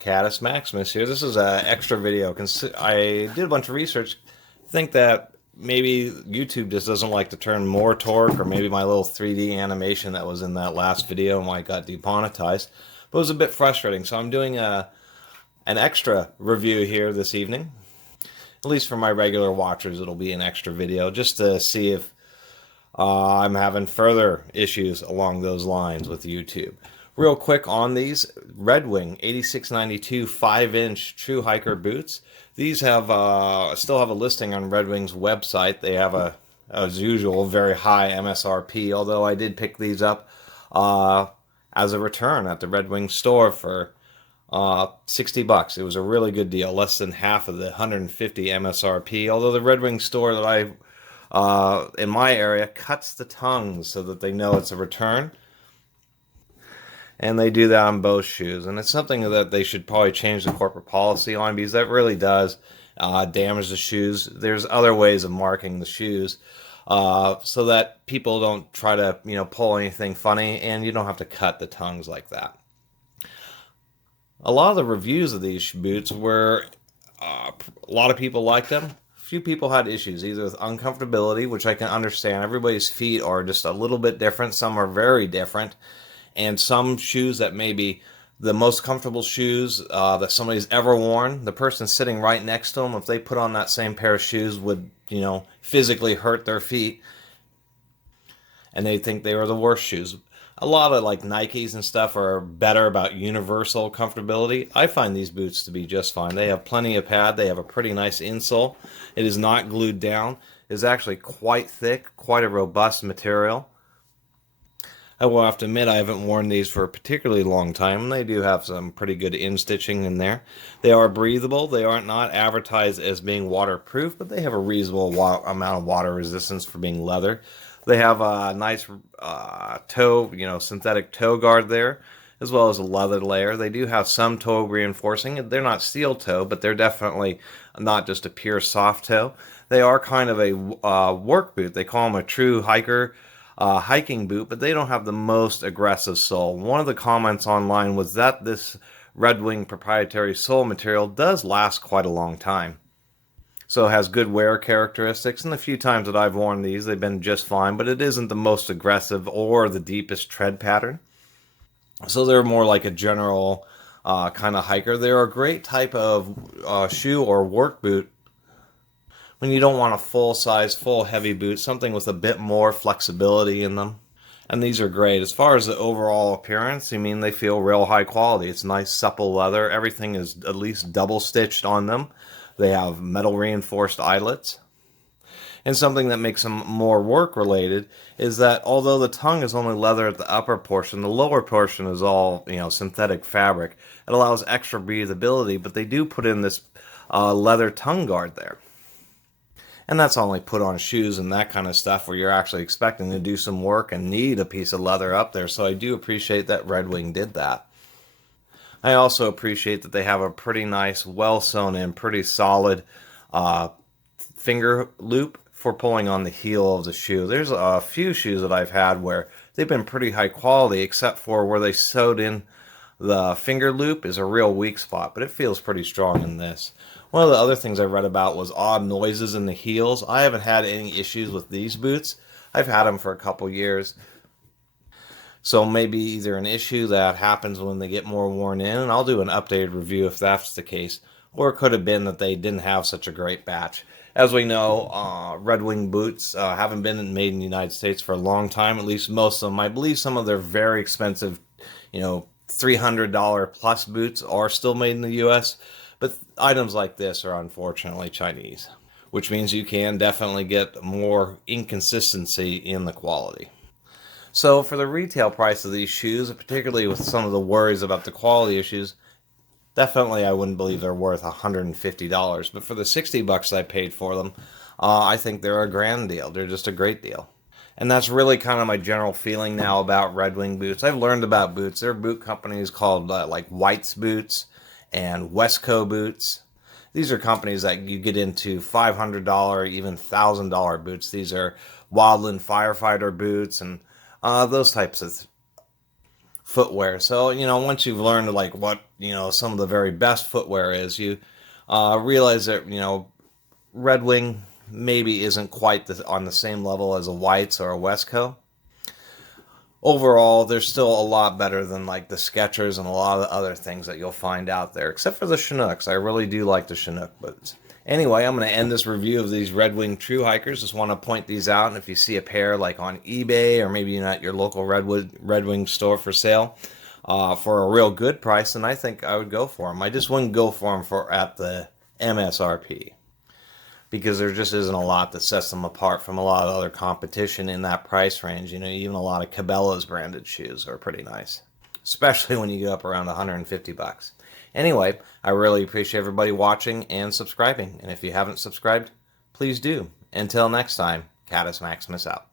Caddis Maximus here. This is an extra video. I did a bunch of research. I think that maybe YouTube just doesn't like to turn more torque, or maybe my little 3D animation that was in that last video and why it got demonetized. But it was a bit frustrating, so I'm doing an extra review here this evening. At least for my regular watchers, it'll be an extra video just to see if I'm having further issues along those lines with YouTube. Real quick on these RedWing 8692 5-inch TruHiker boots. These have still have a listing on RedWing's website. They have as usual, very high MSRP. Although I did pick these up as a return at the RedWing store for $60. It was a really good deal, less than half of the 150 MSRP. Although the RedWing store that in my area cuts the tongues so that they know it's a return. And they do that on both shoes. And it's something that they should probably change the corporate policy on, because that really does damage the shoes. There's other ways of marking the shoes so that people don't try to, pull anything funny, and you don't have to cut the tongues like that. A lot of the reviews of these boots were, a lot of people liked them. Few people had issues, either with uncomfortability, which I can understand. Everybody's feet are just a little bit different. Some are very different. And some shoes that may be the most comfortable shoes that somebody's ever worn, the person sitting right next to them, if they put on that same pair of shoes, would, physically hurt their feet. And they think they were the worst shoes. A lot of like Nikes and stuff are better about universal comfortability. I find these boots to be just fine. They have plenty of pad. They have a pretty nice insole. It is not glued down. It is actually quite thick, quite a robust material. I will have to admit I haven't worn these for a particularly long time, and they do have some pretty good in-stitching in there. They are breathable. They are not advertised as being waterproof, but they have a reasonable amount of water resistance for being leather. They have a nice toe, synthetic toe guard there, as well as a leather layer. They do have some toe reinforcing. They're not steel toe, but they're definitely not just a pure soft toe. They are kind of a work boot. They call them a TruHiker hiking boot, but they don't have the most aggressive sole. One of the comments online was that this RedWing proprietary sole material does last quite a long time. So it has good wear characteristics, and the few times that I've worn these, they've been just fine, but it isn't the most aggressive or the deepest tread pattern. So they're more like a general kind of hiker. They're a great type of shoe or work boot when you don't want a full-size, full heavy boot, something with a bit more flexibility in them. And these are great. As far as the overall appearance, they feel real high quality. It's nice, supple leather. Everything is at least double-stitched on them. They have metal reinforced eyelets. And something that makes them more work-related is that although the tongue is only leather at the upper portion, the lower portion is all, synthetic fabric. It allows extra breathability, but they do put in this leather tongue guard there. And that's only put on shoes and that kind of stuff where you're actually expecting to do some work and need a piece of leather up there. So I do appreciate that RedWing did that. I also appreciate that they have a pretty nice, well sewn in, pretty solid finger loop for pulling on the heel of the shoe. There's a few shoes that I've had where they've been pretty high quality, except for where they sewed in the finger loop is a real weak spot, but it feels pretty strong in this. One of the other things I read about was odd noises in the heels. I haven't had any issues with these boots. I've had them for a couple years. So maybe either an issue that happens when they get more worn in, and I'll do an updated review if that's the case, or it could have been that they didn't have such a great batch. As we know, RedWing boots haven't been made in the United States for a long time, at least most of them. I believe some of their very expensive, $300 plus boots are still made in the U.S., but items like this are unfortunately Chinese, which means you can definitely get more inconsistency in the quality. So for the retail price of these shoes, particularly with some of the worries about the quality issues, definitely I wouldn't believe they're worth $150. But for the $60 I paid for them, I think they're a grand deal. They're just a great deal. And that's really kind of my general feeling now about RedWing boots. I've learned about boots. There are boot companies called like White's Boots and Westco Boots. These are companies that you get into $500, even $1,000 boots. These are wildland firefighter boots and those types of footwear. So, once you've learned like what, some of the very best footwear is, you realize that, RedWing maybe isn't quite on the same level as a Whites or a Westco. Overall, they're still a lot better than like the Skechers and a lot of the other things that you'll find out there, except for the Chinooks. I really do like the Chinook boots. Anyway, I'm going to end this review of these RedWing TruHikers. Just want to point these out, and if you see a pair like on eBay or maybe at your local RedWing store for sale for a real good price, then I think I would go for them. I just wouldn't go for them at the MSRP, because there just isn't a lot that sets them apart from a lot of other competition in that price range. Even a lot of Cabela's branded shoes are pretty nice, especially when you get up around 150 bucks. Anyway, I really appreciate everybody watching and subscribing, and if you haven't subscribed, please do. Until next time, Catus Maximus out.